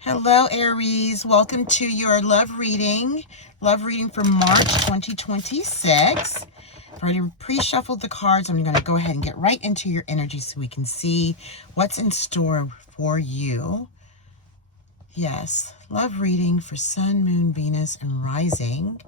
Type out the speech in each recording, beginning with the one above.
Hello, Aries. Welcome to your love reading. Love reading for March 2026. I've already pre-shuffled the cards. I'm going to go ahead and get right into your energy so we can see what's in store for you. Yes, love reading for Sun, Moon, Venus, and Rising.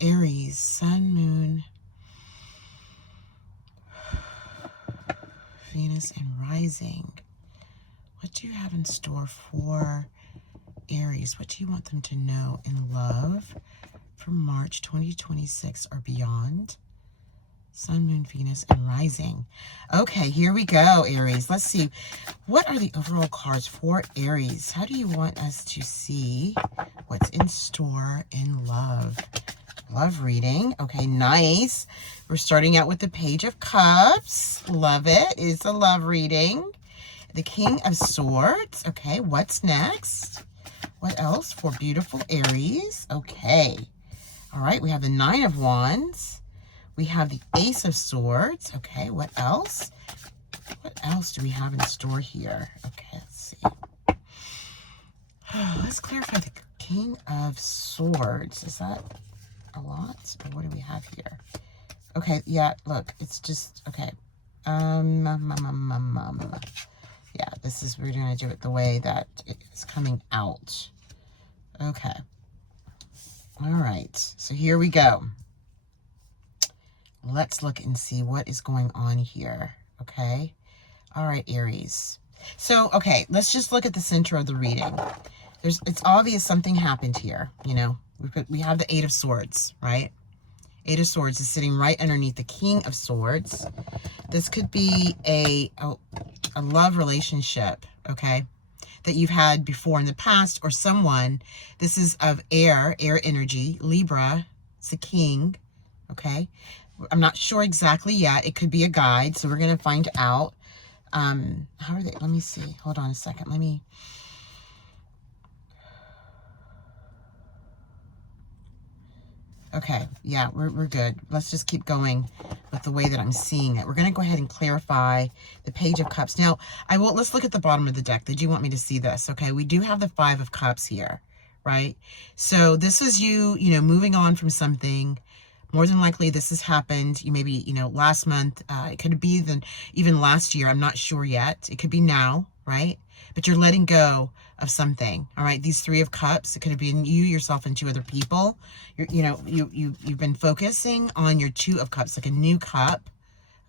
Aries, Sun, Moon, Venus, and Rising. What do you have in store for Aries? What do you want them to know in love for March 2026 or beyond? Sun, Moon, Venus, and Rising. Okay, here we go, Aries. Let's see. What are the overall cards for Aries? How do you want us to see what's in store in love? Love reading. Okay, nice. We're starting out with the Page of Cups. Love it. It's a love reading. The King of Swords. Okay, what's next? What else for beautiful Aries? Okay. All right, we have the Nine of Wands. We have the Ace of Swords. Okay, what else? What else do we have in store here? Okay, let's see. Let's clarify the King of Swords. Is that a lot? Or what do we have here? Okay, yeah, look, it's just, okay. Yeah, this is, we're going to do it the way that it's coming out. Okay. All right. So here we go. Let's look and see what is going on here. Okay. All right, Aries. So, okay, let's just look at the center of the reading. It's obvious something happened here. You know, we have the Eight of Swords, right? Eight of Swords is sitting right underneath the King of Swords. This could be a love relationship, okay, that you've had before in the past, or someone. This is of air energy, Libra. It's the King, okay. I'm not sure exactly yet. It could be a guide, so we're going to find out. How are they? Let me see. Hold on a second. Let me... Okay, yeah, we're good. Let's just keep going with the way that I'm seeing it. We're going to go ahead and clarify the Page of Cups. Now, let's look at the bottom of the deck. Did you want me to see this? Okay, we do have the Five of Cups here, right? So this is you moving on from something. More than likely, this has happened. You maybe, last month. It could be even last year. I'm not sure yet. It could be now, right? But you're letting go of something. All right. These Three of Cups. It could have been you, yourself, and two other people. You've been focusing on your Two of Cups, like a new cup.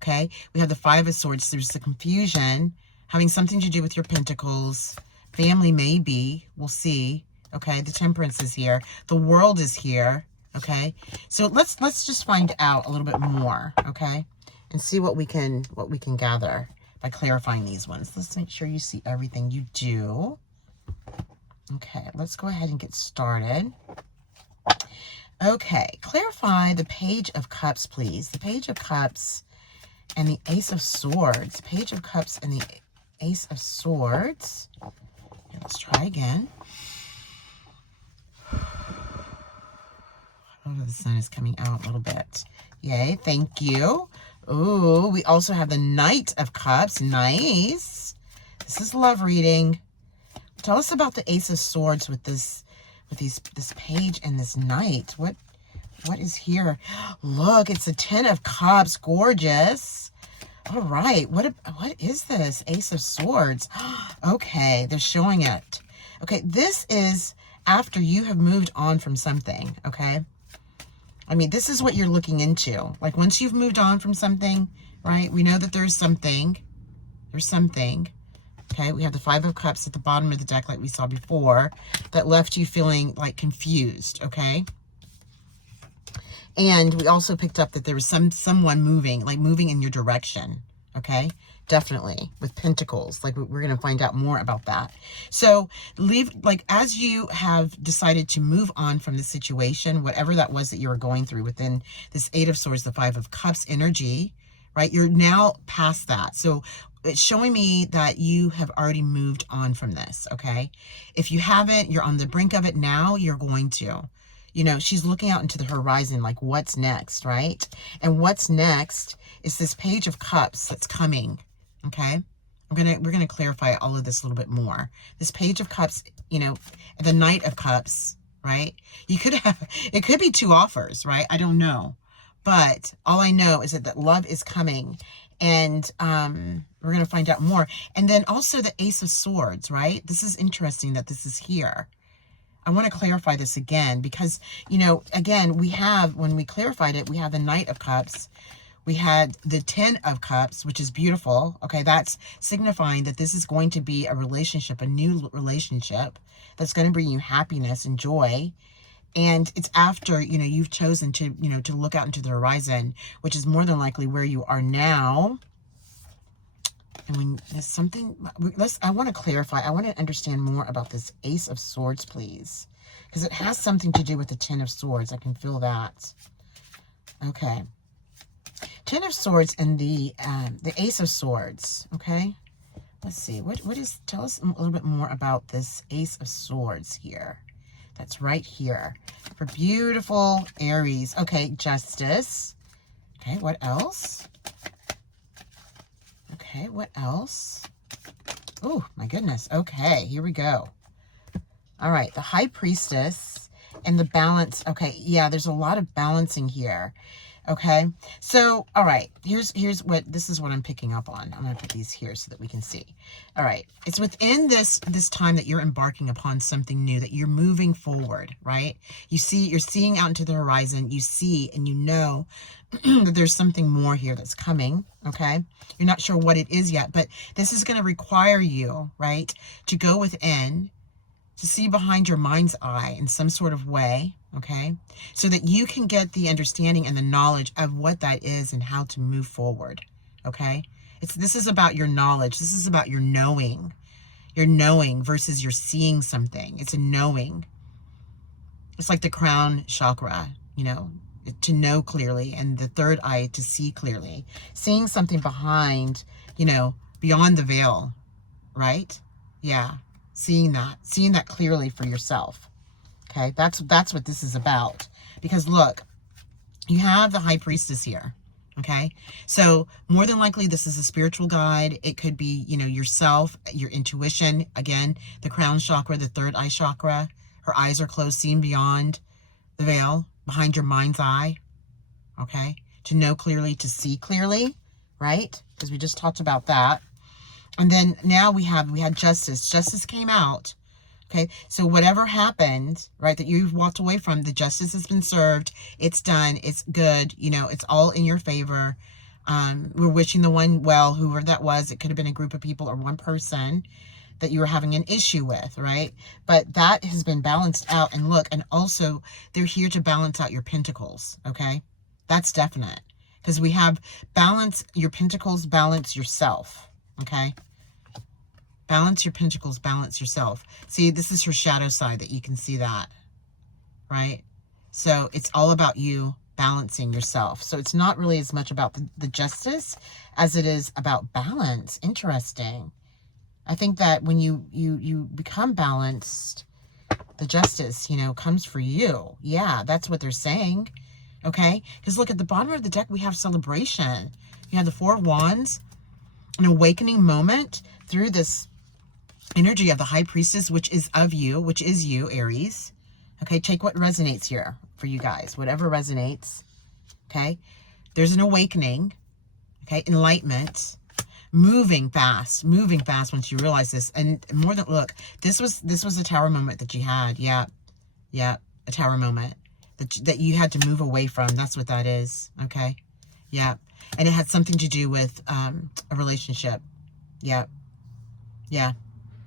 Okay. We have the Five of Swords. There's the confusion having something to do with your Pentacles. Family, maybe. We'll see. Okay. The Temperance is here. The World is here. Okay, so let's just find out a little bit more, okay, and see what we can gather by clarifying these ones. Let's make sure you see everything. You do. Okay, let's go ahead and get started. Okay, clarify the Page of Cups, please. The Page of Cups and the Ace of Swords. Page of Cups and the Ace of Swords. Okay, let's try again. Oh, the sun is coming out a little bit. Yay, thank you. Ooh, we also have the Knight of Cups. Nice. This is love reading. Tell us about the Ace of Swords with this page and this Knight. What is here? Look, it's a Ten of Cups. Gorgeous. All right. What is this? Ace of Swords. Okay, they're showing it. Okay, this is after you have moved on from something, okay? I mean, this is what you're looking into. Like, once you've moved on from something, right? We know that there's something. There's something. Okay, we have the Five of Cups at the bottom of the deck like we saw before that left you feeling, like, confused, okay? And we also picked up that there was someone moving, like moving in your direction, okay? Definitely, with Pentacles. Like, we're going to find out more about that. So, as you have decided to move on from the situation, whatever that was that you were going through within this Eight of Swords, the Five of Cups energy, right? You're now past that. So, it's showing me that you have already moved on from this, okay? If you haven't, you're on the brink of it now, you're going to. She's looking out into the horizon, like, what's next, right? And what's next is this Page of Cups that's coming. Okay, we're gonna clarify all of this a little bit more. This Page of Cups, you know, the Knight of Cups, right? You could have, it could be 2 offers, right? I don't know. But all I know is that love is coming, and we're going to find out more. And then also the Ace of Swords, right? This is interesting that this is here. I want to clarify this again because, you know, again, we have, when we clarified it, we have the Knight of Cups. We had the 10 of Cups, which is beautiful. Okay, that's signifying that this is going to be a relationship, a new relationship that's going to bring you happiness and joy. And it's after, you know, you've chosen to, you know, to look out into the horizon, which is more than likely where you are now. And when there's something, I want to clarify, I want to understand more about this Ace of Swords, please. Because it has something to do with the 10 of Swords. I can feel that. Okay. 10 of Swords and the Ace of Swords, okay? Let's see, tell us a little bit more about this Ace of Swords here. That's right here. For beautiful Aries. Okay, Justice. Okay, what else? Okay, what else? Oh, my goodness. Okay, here we go. All right, the High Priestess and the Balance. Okay, yeah, there's a lot of balancing here. Okay, so, all right, this is what I'm picking up on. I'm going to put these here so that we can see. All right, it's within this time that you're embarking upon something new, that you're moving forward, right? You're seeing out into the horizon, you see and you know that there's something more here that's coming, okay? You're not sure what it is yet, but this is going to require you, right, to go within, to see behind your mind's eye in some sort of way, okay? So that you can get the understanding and the knowledge of what that is and how to move forward, okay? This is about your knowledge. This is about your knowing. Your knowing versus your seeing something. It's a knowing. It's like the crown chakra, you know, to know clearly, and the third eye to see clearly. Seeing something behind, you know, beyond the veil, right? Yeah. Seeing that clearly for yourself. Okay, that's what this is about. Because look, you have the High Priestess here. Okay, so more than likely this is a spiritual guide. It could be, you know, yourself, your intuition. Again, the crown chakra, the third eye chakra. Her eyes are closed, seeing beyond the veil, behind your mind's eye. Okay, to know clearly, to see clearly, right? Because we just talked about that. And then now we had Justice. Justice came out. Okay, so whatever happened, right, that you've walked away from, the justice has been served. It's done. It's good. You know, it's all in your favor. We're wishing the one well, whoever that was. It could have been a group of people or one person that you were having an issue with, right? But that has been balanced out. And look, and also they're here to balance out your pentacles, okay? That's definite. Because we have balance your pentacles, balance yourself, okay? Balance your pentacles, balance yourself. See, this is her shadow side that you can see that, right? So it's all about you balancing yourself. So it's not really as much about the justice as it is about balance. Interesting. I think that when you become balanced, the justice, you know, comes for you. Yeah, that's what they're saying. Okay? Because look, at the bottom of the deck, we have celebration. You have the Four of Wands, an awakening moment through this energy of the High Priestess, which is of you, which is you, Aries. Okay, take what resonates here for you guys. Whatever resonates. Okay, there's an awakening. Okay, enlightenment. Moving fast once you realize this. And more than, look, this was a tower moment that you had. Yeah, a tower moment that you had to move away from. That's what that is. Okay, yeah. And it had something to do with a relationship. Yeah.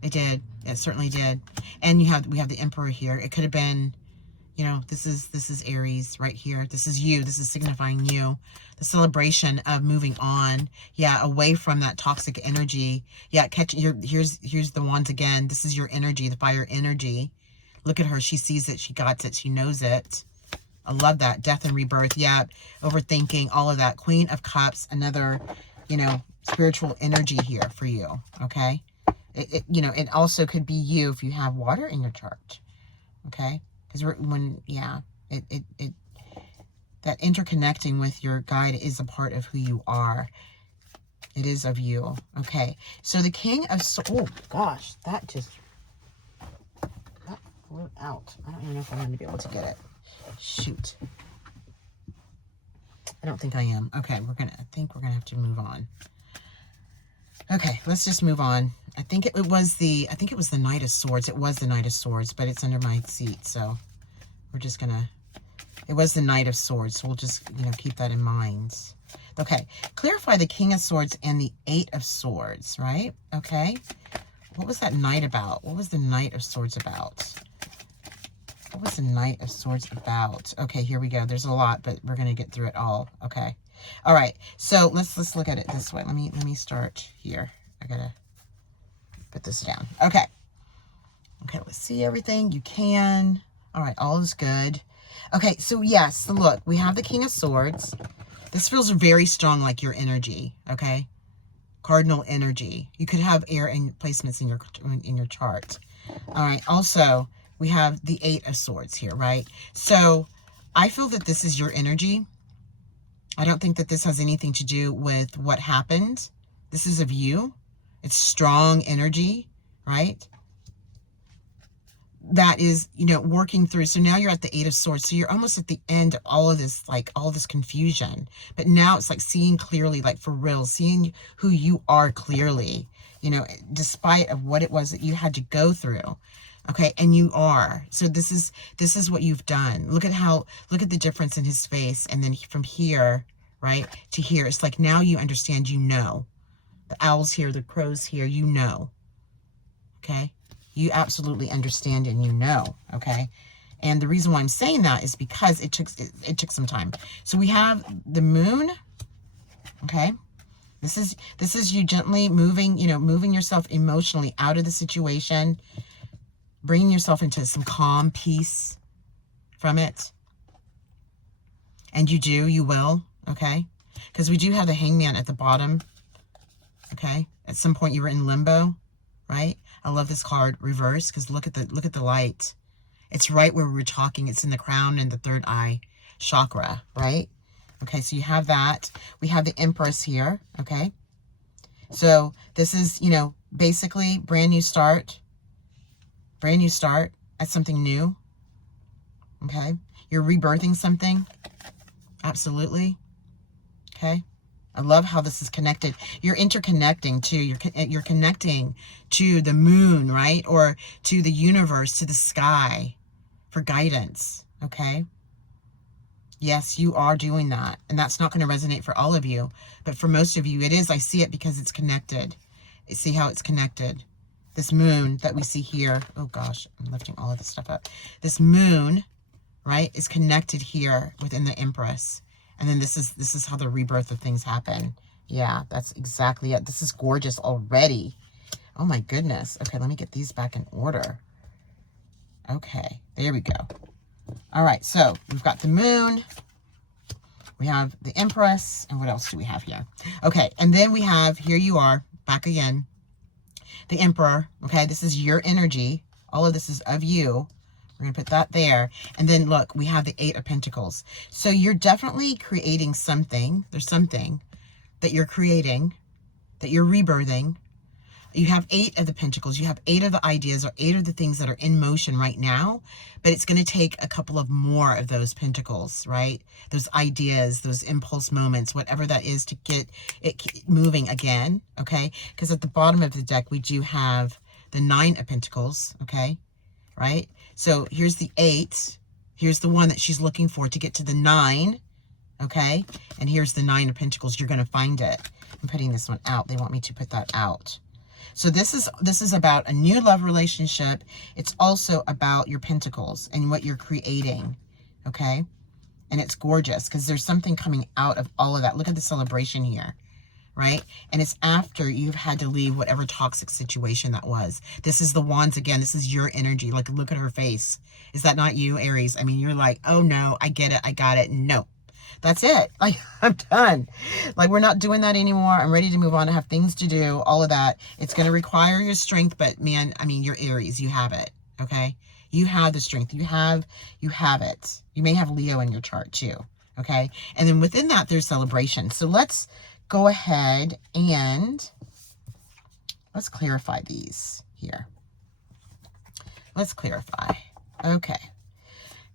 It did. It certainly did. And we have the Emperor here. It could have been, you know, this is Aries right here. This is you. This is signifying you. The celebration of moving on. Yeah, away from that toxic energy. Yeah, here's the wands again. This is your energy, the fire energy. Look at her. She sees it. She got it. She knows it. I love that. Death and rebirth. Yeah, overthinking, all of that. Queen of Cups, another, you know, spiritual energy here for you. Okay. You know, it also could be you if you have water in your chart, okay? Because that interconnecting with your guide is a part of who you are. It is of you. Okay. So the King of Swords. Oh, gosh. That flew out. I don't even know if I'm going to be able to get it. Shoot. I don't think I am. Okay. I think we're going to have to move on. Okay. Let's just move on. I think it was the Knight of Swords. It was the Knight of Swords, but it's under my seat. So we're just going to, it was the Knight of Swords. So we'll just, keep that in mind. Okay, clarify the King of Swords and the Eight of Swords, right? Okay, what was that Knight about? What was the Knight of Swords about? What was the Knight of Swords about? Okay, here we go. There's a lot, but we're going to get through it all. Okay, all right. So let's look at it this way. Let me start here. I gotta put this down. Okay, let's see everything you can. All right, all is good. Okay, so yes, so look, we have the King of Swords. This feels very strong, like your energy, okay? Cardinal energy. You could have air and placements in your chart. All right. Also, we have the Eight of Swords here, right? So I feel that this is your energy. I don't think that this has anything to do with what happened. This is of you. It's strong energy, right? That is, working through. So now you're at the Eight of Swords. So you're almost at the end of all of this, like all this confusion. But now it's like seeing clearly, like for real, seeing who you are clearly, despite of what it was that you had to go through. Okay. And you are. So this is what you've done. Look at the difference in his face. And then from here, right, to here, it's like now you understand, the owls here, the crows here, okay. You absolutely understand and okay? And the reason why I'm saying that is because it took some time. So we have the Moon, okay? This is you gently moving yourself emotionally out of the situation, bringing yourself into some calm, peace from it. And you will, okay? Because we do have the Hangman at the bottom, okay? At some point you were in limbo, right? I love this card reverse because look at the light. It's right where we were talking. It's in the crown and the third eye chakra, right? Okay, so you have that. We have the Empress here, okay? So this is, basically brand new start at something new, okay? You're rebirthing something, absolutely, okay? I love how this is connected. You're interconnecting too. You're connecting to the moon, right? Or to the universe, to the sky for guidance, okay? Yes, you are doing that. And that's not going to resonate for all of you. But for most of you, it is. I see it because it's connected. See how it's connected. This moon that we see here. Oh, gosh. I'm lifting all of this stuff up. This moon, right, is connected here within the Empress. And then this is how the rebirth of things happen. Yeah, that's exactly it. This is gorgeous already. Oh, my goodness. Okay, let me get these back in order. Okay, there we go. All right, so we've got the moon. We have the Empress. And what else do we have here? Okay, and then we have, here you are, back again, the Emperor. Okay, this is your energy. All of this is of you. We're going to put that there. And then look, we have the Eight of Pentacles. So you're definitely creating something. There's something that you're creating, that you're rebirthing. You have 8 of the Pentacles. You have 8 of the ideas or 8 of the things that are in motion right now. But it's going to take a couple of more of those Pentacles, right? Those ideas, those impulse moments, whatever that is to get it moving again, okay? Because at the bottom of the deck, we do have the 9 of Pentacles, okay? Right? So here's the 8. Here's the one that she's looking for to get to the 9. Okay? And here's the 9 of Pentacles. You're going to find it. I'm putting this one out. They want me to put that out. So this is about a new love relationship. It's also about your Pentacles and what you're creating. Okay? And it's gorgeous because there's something coming out of all of that. Look at the celebration here. Right? And it's after you've had to leave whatever toxic situation that was. This is the Wands again. This is your energy. Like, look at her face. Is that not you, Aries? I mean, you're like, oh no, I get it. I got it. No, that's it. Like, I'm done. Like, we're not doing that anymore. I'm ready to move on. I have things to do, all of that. It's going to require your strength, but man, I mean, you're Aries. You have it. Okay. You have the strength. You have it. You may have Leo in your chart too. Okay. And then within that, there's celebration. So let's go ahead and let's clarify these here. Let's clarify. Okay.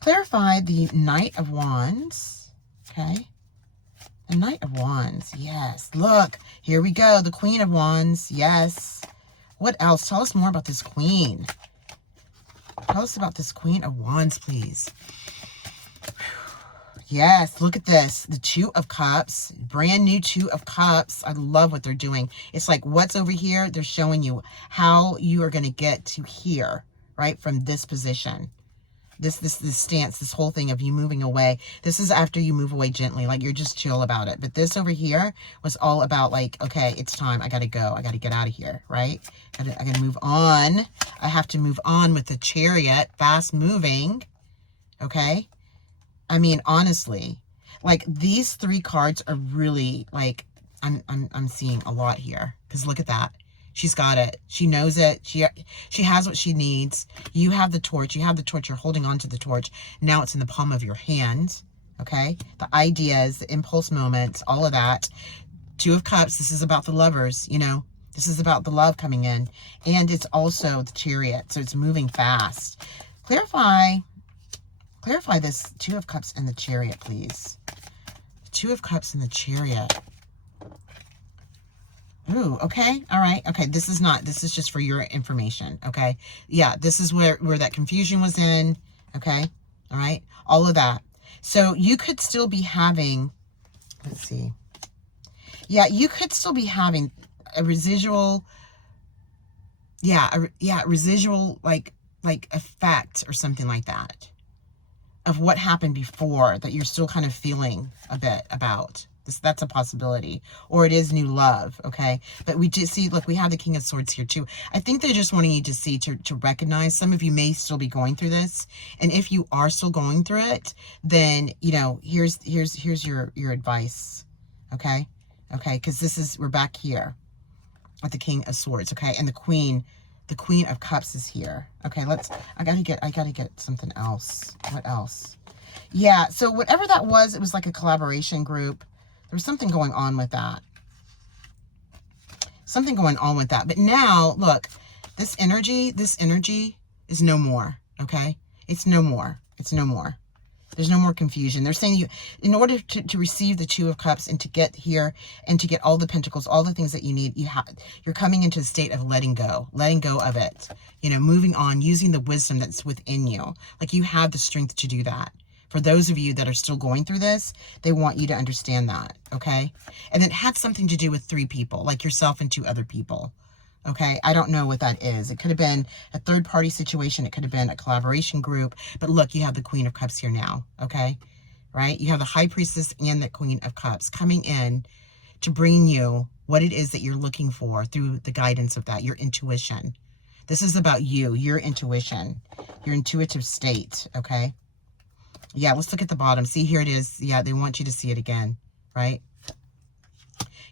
Clarify the Knight of Wands. Okay. The Knight of Wands. Yes. Look, here we go. The Queen of Wands. Yes. What else? Tell us more about this Queen. Tell us about this Queen of Wands, please. Yes, look at this. The Two of Cups. Brand new Two of Cups. I love what they're doing. It's like what's over here, they're showing you how you are going to get to here, right? From this position. This stance, this whole thing of you moving away. This is after you move away gently, like you're just chill about it. But this over here was all about like, okay, it's time. I got to go. I got to get out of here, right? I got to move on. I have to move on with the Chariot, fast moving. Okay. I mean, honestly, like these three cards are really like, I'm seeing a lot here. Because look at that. She's got it. She knows it. She has what she needs. You have the torch. You have the torch. You're holding on to the torch. Now it's in the palm of your hand. Okay? The ideas, the impulse moments, all of that. Two of Cups. This is about the lovers, you know. This is about the love coming in. And it's also the Chariot. So it's moving fast. Clarify this Two of Cups and the Chariot, please. Two of Cups and the Chariot. Ooh, okay. All right. Okay. This is just for your information. Okay. Yeah. This is where that confusion was in. Okay. All right. All of that. So you could still be having, let's see. Yeah. You could still be having a residual, residual like effect or something like that of what happened before that you're still kind of feeling a bit about. That's a possibility. Or it is new love, okay? But we just see, look, we have the King of Swords here too. I think they're just wanting you to see, to recognize. Some of you may still be going through this. And if you are still going through it, then, you know, here's your advice, okay? Okay, because we're back here with the King of Swords, okay? And the Queen of Cups is here. Okay, I gotta get something else. What else? Yeah, so whatever that was, it was like a collaboration group. There was something going on with that. Something going on with that. But now, look, this energy is no more, okay? It's no more. It's no more. There's no more confusion. They're saying you, in order to receive the Two of Cups and to get here and to get all the pentacles, all the things that you need, you're coming into a state of letting go of it. You know, moving on, using the wisdom that's within you. Like you have the strength to do that. For those of you that are still going through this, they want you to understand that, okay? And it had something to do with 3 people, like yourself and 2 other people, okay? I don't know what that is. It could have been a third-party situation. It could have been a collaboration group. But look, you have the Queen of Cups here now, okay? Right? You have the High Priestess and the Queen of Cups coming in to bring you what it is that you're looking for through the guidance of that, your intuition. This is about you, your intuition, your intuitive state, okay? Yeah, let's look at the bottom. See, here it is. Yeah, they want you to see it again, right?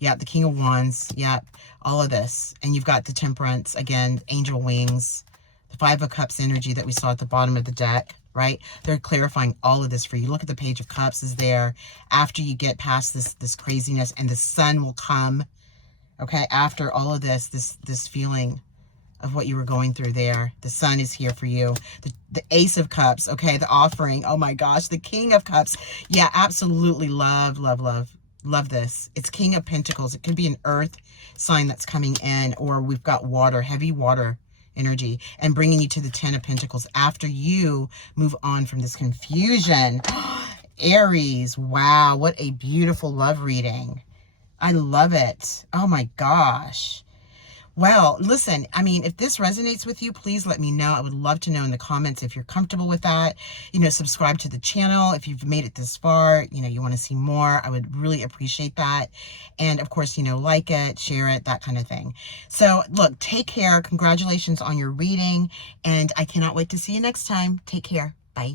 Yeah, the King of Wands. Yeah, all of this. And you've got the Temperance, again, Angel Wings, the 5 of Cups energy that we saw at the bottom of the deck, right? They're clarifying all of this for you. Look at the Page of Cups is there. After you get past this craziness, and the Sun will come, okay? After all of this feeling of what you were going through there. The Sun is here for you. The Ace of Cups, okay, the offering. Oh my gosh, the King of Cups. Yeah, absolutely love this. It's King of Pentacles. It could be an earth sign that's coming in, or we've got water, heavy water energy, and bringing you to the 10 of Pentacles after you move on from this confusion. Aries, wow, what a beautiful love reading. I love it. Oh my gosh. Well, listen, I mean, if this resonates with you, please let me know. I would love to know in the comments if you're comfortable with that. You know, subscribe to the channel. If you've made it this far, you know, you want to see more, I would really appreciate that. And of course, you know, like it, share it, that kind of thing. So look, take care. Congratulations on your reading. And I cannot wait to see you next time. Take care. Bye.